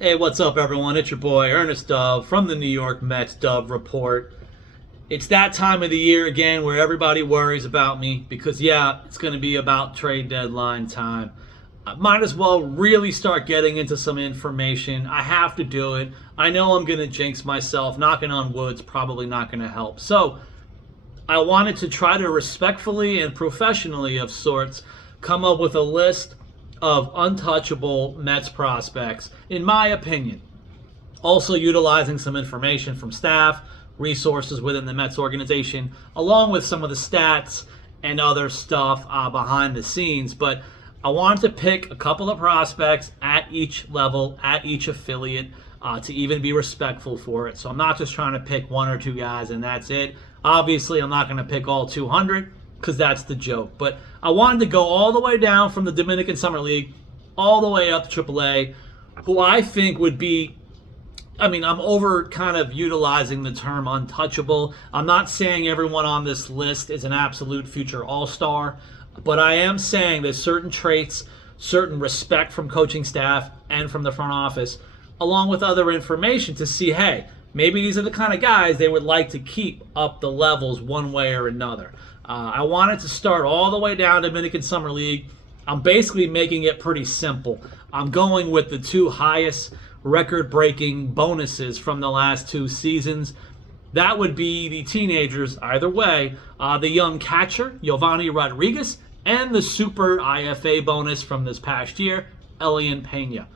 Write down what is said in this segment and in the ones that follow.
Hey, what's up, everyone? It's your boy, Ernest Dove, from the New York Mets Dove Report. It's that time of the year again where everybody worries about me because, yeah, it's going to be about trade deadline time. I might as well really start getting into some information. I have to do it. I know I'm going to jinx myself. Knocking on wood's probably not going to help. So, I wanted to try to respectfully and professionally, of sorts, come up with a list of untouchable Mets prospects, in my opinion. Also utilizing some information from staff, resources within the Mets organization, along with some of the stats and other stuff behind the scenes. But I wanted to pick a couple of prospects at each level, at each affiliate, to even be respectful for it. So I'm not just trying to pick one or two guys and that's it. Obviously, I'm not going to pick all 200 because that's the joke. But I wanted to go all the way down from the Dominican Summer League all the way up to AAA, who I think would be, I'm over kind of utilizing the term untouchable. I'm not saying everyone on this list is an absolute future all-star, but I am saying there's certain traits, certain respect from coaching staff and from the front office, along with other information to see, hey, maybe these are the kind of guys they would like to keep up the levels one way or another. I wanted to start all the way down Dominican Summer League. I'm basically making it pretty simple. I'm going with the two highest record-breaking bonuses from the last two seasons. That would be the teenagers, either way, the young catcher, Giovanni Rodriguez, and the super IFA bonus from this past year, Elian Pena.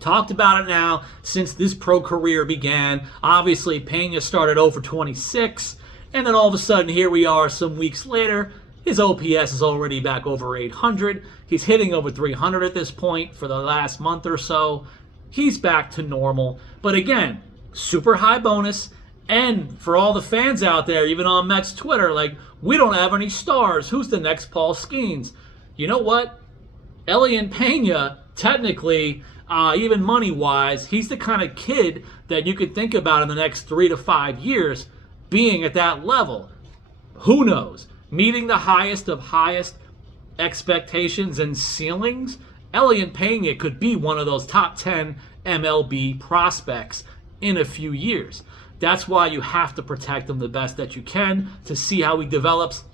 Talked about it now since this pro career began. Obviously, Pena started over 26, and then all of a sudden, here we are some weeks later. His OPS is already back over 800. He's hitting over 300 at this point for the last month or so. He's back to normal. But again, super high bonus. And for all the fans out there, even on Mets Twitter, like, we don't have any stars. Who's the next Paul Skeens? You know what? Elian Pena, technically, even money-wise, he's the kind of kid that you could think about in the next 3 to 5 years being at that level. Who knows? Meeting the highest of highest expectations and ceilings, Elian Pena could be one of those top 10 MLB prospects in a few years. That's why you have to protect him the best that you can to see how he develops.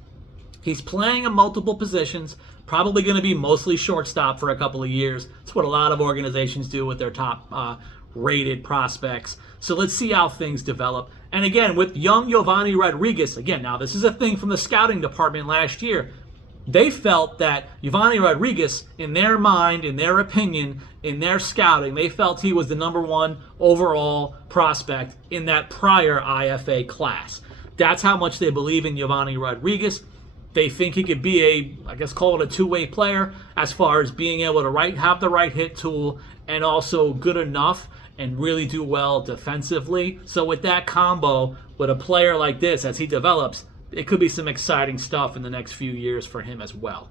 He's playing in multiple positions, probably going to be mostly shortstop for a couple of years. That's what a lot of organizations do with their top rated prospects. So let's see how things develop. And again, with young Giovanni Rodriguez, again, now this is a thing from the scouting department last year. They felt that Giovanni Rodriguez, in their mind, in their opinion, in their scouting, they felt he was the number one overall prospect in that prior IFA class. That's how much they believe in Giovanni Rodriguez. They think he could be call it a two-way player as far as being able to have the right hit tool and also good enough and really do well defensively. So with that combo, with a player like this, as he develops, it could be some exciting stuff in the next few years for him as well.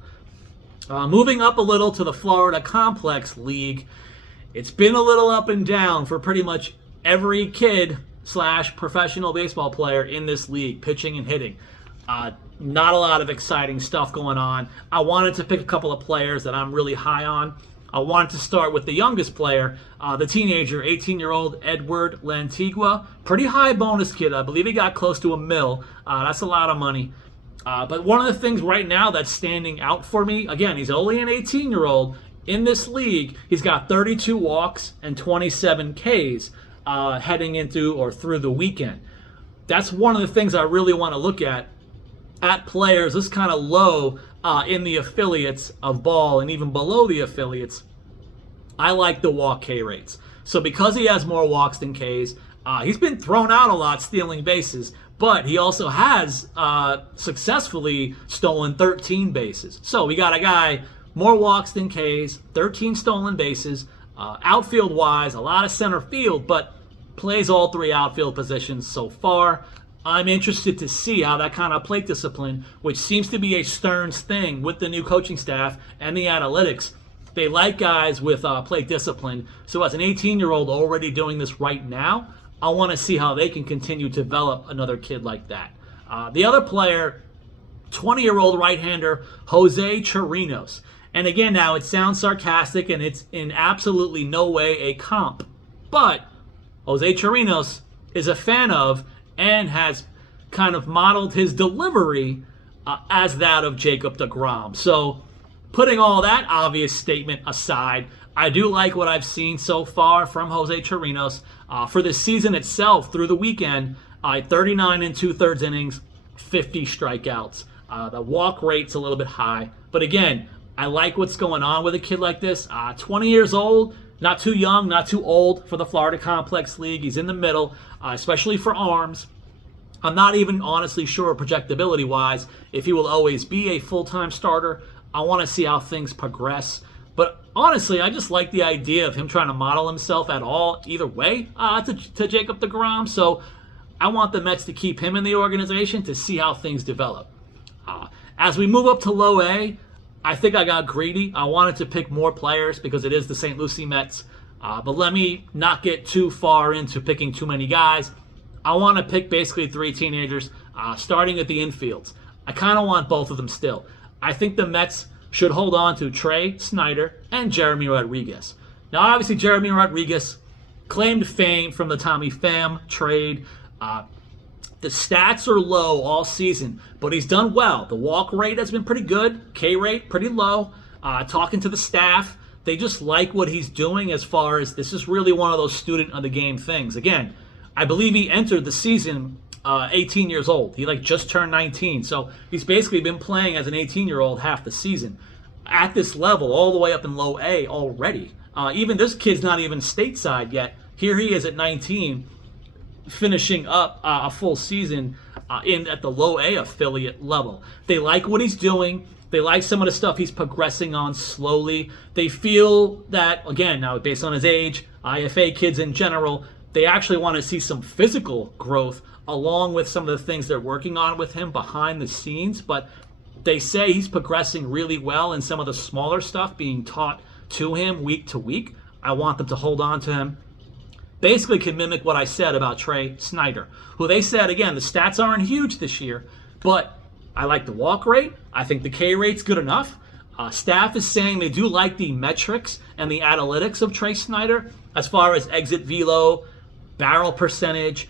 Moving up a little to the Florida Complex League, it's been a little up and down for pretty much every kid / professional baseball player in this league, pitching and hitting. Not a lot of exciting stuff going on. I wanted to pick a couple of players that I'm really high on. I wanted to start with the youngest player, the teenager, 18-year-old Edward Lantigua. Pretty high bonus kid. I believe he got close to $1 million. That's a lot of money. But one of the things right now that's standing out for me, again, he's only an 18-year-old. In this league, he's got 32 walks and 27 Ks heading into or through the weekend. That's one of the things I really want to look at players this kind of low in the affiliates of ball and even below the affiliates. I like the walk K rates. So because he has more walks than Ks, he's been thrown out a lot stealing bases, but he also has successfully stolen 13 bases. So we got a guy, more walks than Ks, 13 stolen bases, outfield-wise, a lot of center field, but plays all three outfield positions so far. I'm interested to see how that kind of plate discipline, which seems to be a Stearns thing with the new coaching staff and the analytics, they like guys with plate discipline. So as an 18-year-old already doing this right now, I want to see how they can continue to develop another kid like that. The other player, 20-year-old right-hander Jose Chirinos. And again, now it sounds sarcastic and it's in absolutely no way a comp. But Jose Chirinos is a fan of and has kind of modeled his delivery as that of Jacob deGrom. So putting all that obvious statement aside, I do like what I've seen so far from Jose Chirinos. For the season itself, through the weekend, 39 and 2/3 innings, 50 strikeouts. The walk rate's a little bit high. But again, I like what's going on with a kid like this. 20 years old, not too young, not too old for the Florida Complex League. He's in the middle, especially for arms. I'm not even honestly sure projectability-wise if he will always be a full-time starter. I want to see how things progress. But honestly, I just like the idea of him trying to model himself at all, either way, to Jacob deGrom. So I want the Mets to keep him in the organization to see how things develop. As we move up to low A, I think I got greedy. I wanted to pick more players because it is the St. Lucie Mets. But let me not get too far into picking too many guys. I want to pick basically 3 teenagers, starting at the infields. I kind of want both of them still. I think the Mets should hold on to Trey Snyder and Jeremy Rodriguez. Now, obviously, Jeremy Rodriguez claimed fame from the Tommy Pham trade. The stats are low all season, but he's done well. The walk rate has been pretty good. K rate, pretty low. Talking to the staff, they just like what he's doing as far as this is really one of those student of the game things. Again, I believe he entered the season 18 years old. He just turned 19. So he's basically been playing as an 18-year-old half the season. At this level, all the way up in low A already. Even this kid's not even stateside yet. Here he is at 19, finishing up a full season at the low A affiliate level. They like what he's doing. They like some of the stuff he's progressing on slowly. They feel that, again, now based on his age, IFA kids in general, they actually want to see some physical growth along with some of the things they're working on with him behind the scenes. But they say he's progressing really well in some of the smaller stuff being taught to him week to week. I want them to hold on to him. Basically can mimic what I said about Trey Snyder, who they said, again, the stats aren't huge this year, but I like the walk rate. I think the K rate's good enough. Staff is saying they do like the metrics and the analytics of Trey Snyder as far as exit velo, barrel percentage,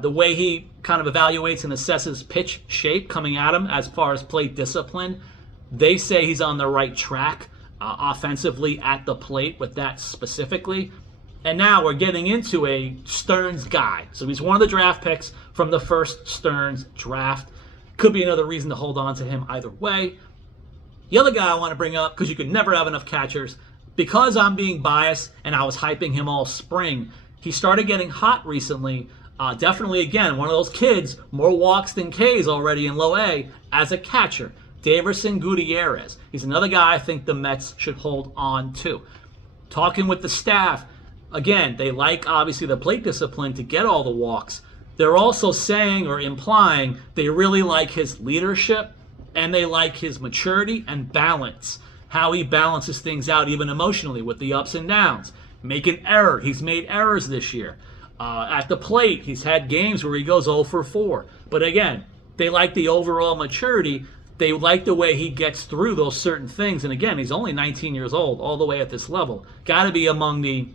the way he kind of evaluates and assesses pitch shape coming at him as far as plate discipline. They say he's on the right track offensively at the plate with that specifically. And now we're getting into a Stearns guy. So he's one of the draft picks from the first Stearns draft. Could be another reason to hold on to him either way. The other guy I want to bring up, because you could never have enough catchers, because I'm being biased and I was hyping him all spring, he started getting hot recently. Definitely, again, one of those kids, more walks than Ks already in low A, as a catcher. Daverson Gutierrez. He's another guy I think the Mets should hold on to. Talking with the staff, again, they like, obviously, the plate discipline to get all the walks. They're also saying or implying they really like his leadership and they like his maturity and balance, how he balances things out even emotionally with the ups and downs. Make an error. He's made errors this year. At the plate, he's had games where he goes 0 for 4. But again, they like the overall maturity. They like the way he gets through those certain things. And again, he's only 19 years old, all the way at this level. Got to be among the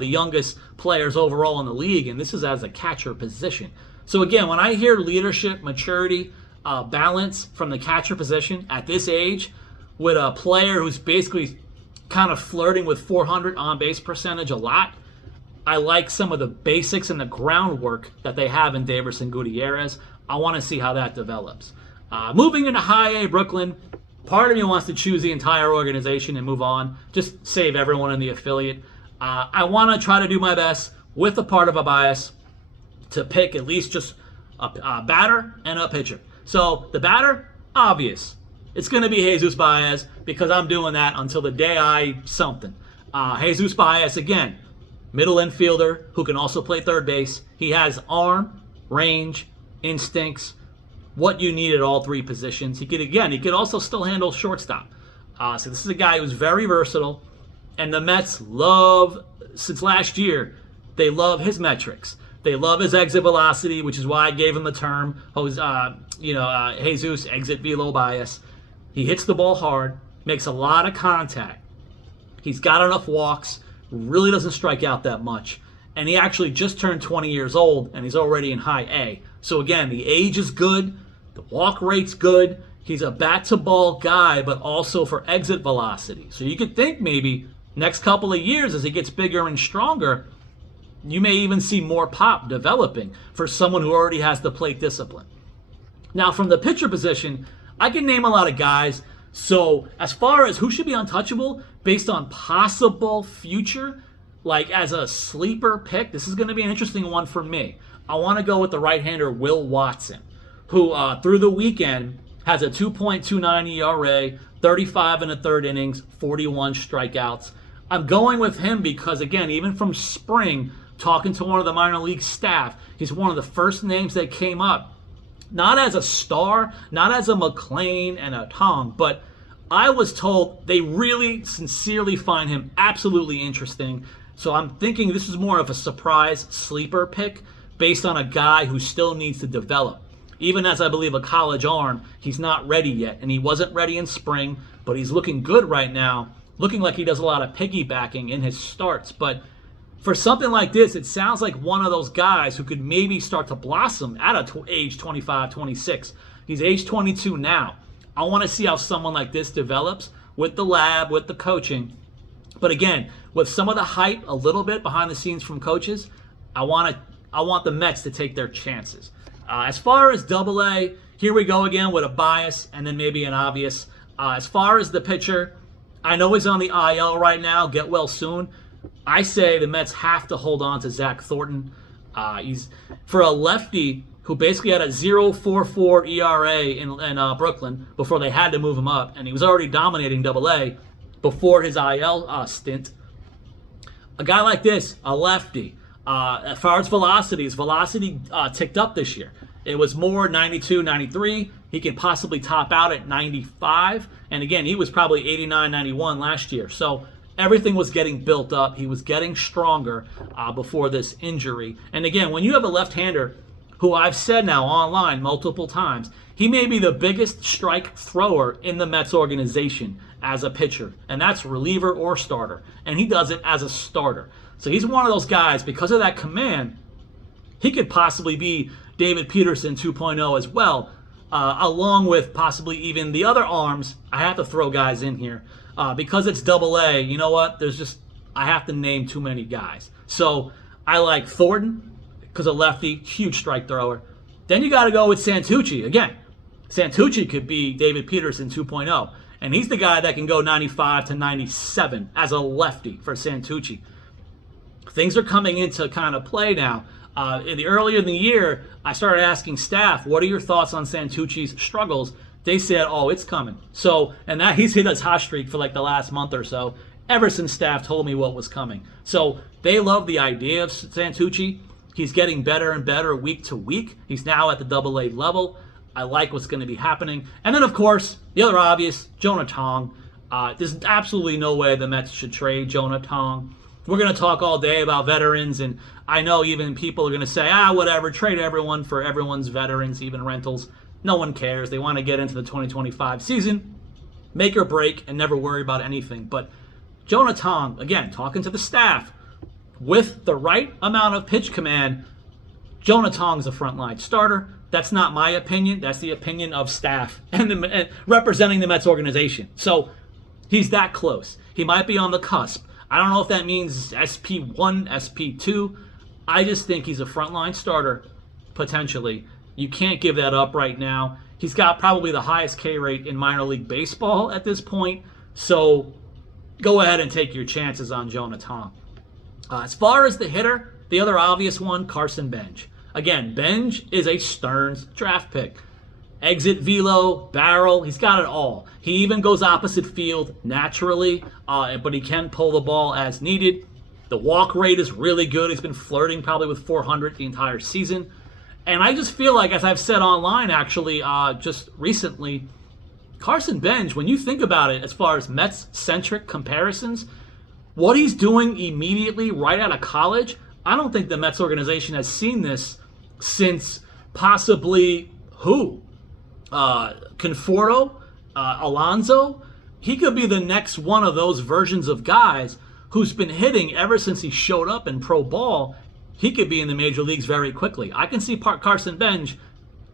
youngest players overall in the league, and this is as a catcher position. So again, when I hear leadership, maturity, balance from the catcher position at this age, with a player who's basically kind of flirting with 400 on-base percentage a lot, I like some of the basics and the groundwork that they have in Daverson Gutierrez. I want to see how that develops. Moving into high A Brooklyn, part of me wants to choose the entire organization and move on, just save everyone in the affiliate. I want to try to do my best with a part of a bias to pick at least just a batter and a pitcher. So the batter, obvious. It's going to be Jesus Baez because I'm doing that until the day I something. Jesus Baez, again, middle infielder who can also play third base. He has arm, range, instincts, what you need at all three positions. He could also still handle shortstop. So this is a guy who's very versatile. And the Mets love, since last year, they love his metrics. They love his exit velocity, which is why I gave him the term, Jesus exit velo bias. He hits the ball hard. makes a lot of contact. He's got enough walks, really doesn't strike out that much. And he actually just turned 20 years old, and he's already in high A. So again, the age is good, the walk rate's good. He's a bat-to-ball guy, but also for exit velocity. So you could think maybe next couple of years as he gets bigger and stronger, you may even see more pop developing for someone who already has the plate discipline. Now, from the pitcher position, I can name a lot of guys. So as far as who should be untouchable based on possible future, like as a sleeper pick, this is going to be an interesting one for me. I want to go with the right-hander Will Watson, who through the weekend has a 2.29 ERA, 35 and a third innings, 41 strikeouts. I'm going with him because, again, even from spring, talking to one of the minor league staff, he's one of the first names that came up. Not as a star, not as a McClain and a Tong, but I was told they really sincerely find him absolutely interesting. So I'm thinking this is more of a surprise sleeper pick based on a guy who still needs to develop. Even as I believe a college arm, he's not ready yet, and he wasn't ready in spring, but he's looking good right now, looking like he does a lot of piggybacking in his starts. But for something like this, it sounds like one of those guys who could maybe start to blossom at age 25, 26. He's age 22 now. I want to see how someone like this develops with the lab, with the coaching. But again, with some of the hype a little bit behind the scenes from coaches, I want the Mets to take their chances. As far as Double-A, here we go again with a bias and then maybe an obvious. As far as the pitcher, I know he's on the IL right now. Get well soon. I say the Mets have to hold on to Zach Thornton. He's for a lefty who basically had a 0.44 ERA in Brooklyn before they had to move him up, and he was already dominating Double-A before his IL stint. A guy like this, a lefty, as far as velocity, his velocity ticked up this year. It was more 92, 93. He could possibly top out at 95. And again, he was probably 89, 91 last year. So everything was getting built up. He was getting stronger before this injury. And again, when you have a left-hander who I've said now online multiple times, he may be the biggest strike thrower in the Mets organization as a pitcher. And that's reliever or starter. And he does it as a starter. So he's one of those guys, because of that command, he could possibly be David Peterson 2.0 as well, along with possibly even the other arms. I have to throw guys in here. Because it's Double-A, you know what? I have to name too many guys. So I like Thornton, because a lefty, huge strike thrower. Then you got to go with Santucci. Again, Santucci could be David Peterson 2.0. And he's the guy that can go 95 to 97 as a lefty for Santucci. Things are coming into kind of play now. Earlier in the year, I started asking staff, what are your thoughts on Santucci's struggles? They said, oh, it's coming. So, and that he's hit his hot streak for like the last month or so, ever since staff told me what was coming. So they love the idea of Santucci. He's getting better and better week to week. He's now at the Double-A level. I like what's going to be happening. And then, of course, the other obvious, Jonah Tong. There's absolutely no way the Mets should trade Jonah Tong. We're going to talk all day about veterans, and I know even people are going to say, whatever, trade everyone for everyone's veterans, even rentals. No one cares. They want to get into the 2025 season, make or break, and never worry about anything. But Jonah Tong, again, talking to the staff, with the right amount of pitch command, Jonah Tong's a frontline starter. That's not my opinion. That's the opinion of staff and representing the Mets organization. So he's that close. He might be on the cusp. I don't know if that means SP1, SP2. I just think he's a frontline starter, potentially. You can't give that up right now. He's got probably the highest K rate in minor league baseball at this point. So go ahead and take your chances on Jonah Tong. As far as the hitter, the other obvious one, Carson Bench. Again, Bench is a Stearns draft pick. Exit velo, barrel, he's got it all. He even goes opposite field naturally, but he can pull the ball as needed. The walk rate is really good. He's been flirting probably with 400 the entire season. And I just feel like, as I've said online actually just recently, Carson Bench, when you think about it as far as Mets-centric comparisons, what he's doing immediately right out of college, I don't think the Mets organization has seen this since possibly who? Conforto, Alonso, he could be the next one of those versions of guys who's been hitting ever since he showed up in pro ball. He could be in the major leagues very quickly. I can see Carson Bench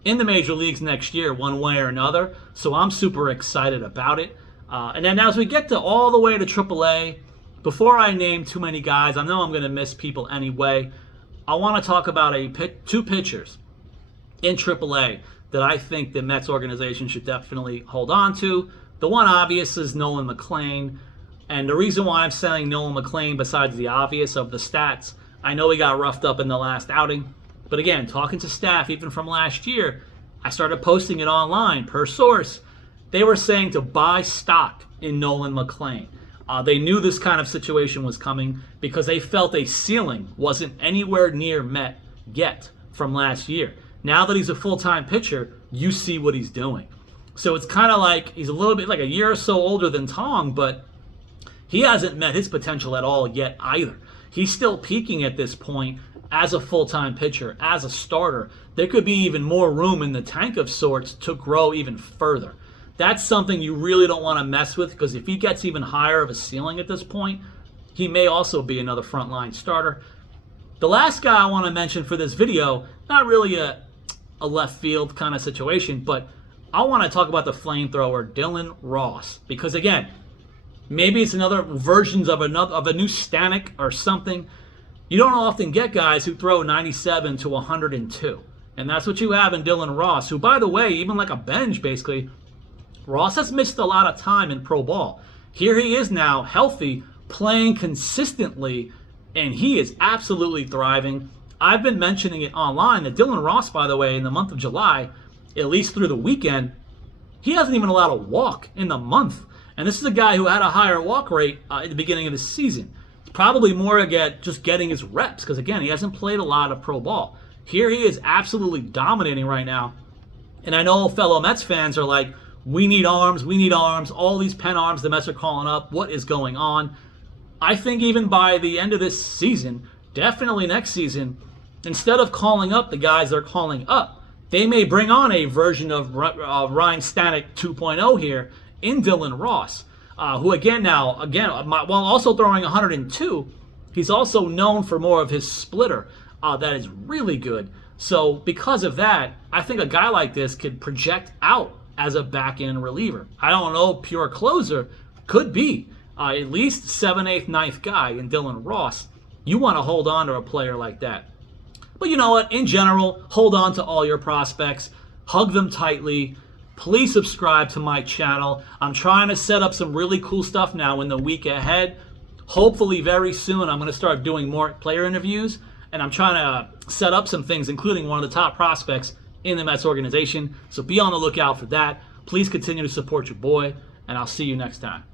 in the major leagues next year one way or another, so I'm super excited about it. And then as we get to all the way to AAA, before I name too many guys, I know I'm going to miss people anyway, I want to talk about two pitchers in AAA that I think the Mets organization should definitely hold on to. The one obvious is Nolan McLean. And the reason why I'm saying Nolan McLean, besides the obvious of the stats, I know he got roughed up in the last outing. But again, talking to staff, even from last year, I started posting it online per source. They were saying to buy stock in Nolan McLean. They knew this kind of situation was coming because they felt a ceiling wasn't anywhere near met yet from last year. Now that he's a full-time pitcher, you see what he's doing. So it's kind of like he's a little bit like a year or so older than Tong, but he hasn't met his potential at all yet either. He's still peaking at this point as a full-time pitcher, as a starter. There could be even more room in the tank of sorts to grow even further. That's something you really don't want to mess with, because if he gets even higher of a ceiling at this point, he may also be another frontline starter. The last guy I want to mention for this video, not really a left field kind of situation, but I want to talk about the flamethrower, Dylan Ross, because again, maybe it's another versions of a new Stanek or something. You don't often get guys who throw 97 to 102. And that's what you have in Dylan Ross, who, by the way, even like a Bench, basically, Ross has missed a lot of time in pro ball. Here he is now, healthy, playing consistently, and he is absolutely thriving. I've been mentioning it online that Dylan Ross, by the way, in the month of July, at least through the weekend, he hasn't even allowed a walk in the month. And this is a guy who had a higher walk rate at the beginning of the season. It's probably more just getting his reps, because again, he hasn't played a lot of pro ball. Here he is absolutely dominating right now. And I know fellow Mets fans are like, we need arms, all these pen arms the Mets are calling up, what is going on? I think even by the end of this season, definitely next season, instead of calling up the guys they're calling up, they may bring on a version of Ryan Stanek 2.0 here in Dylan Ross, who while also throwing 102, he's also known for more of his splitter that is really good. So because of that, I think a guy like this could project out as a back-end reliever. I don't know, pure closer, could be at least 7th, 8th, 9th guy in Dylan Ross. You want to hold on to a player like that. But you know what? In general, hold on to all your prospects. Hug them tightly. Please subscribe to my channel. I'm trying to set up some really cool stuff now in the week ahead. Hopefully very soon I'm going to start doing more player interviews. And I'm trying to set up some things, including one of the top prospects in the Mets organization. So be on the lookout for that. Please continue to support your boy, and I'll see you next time.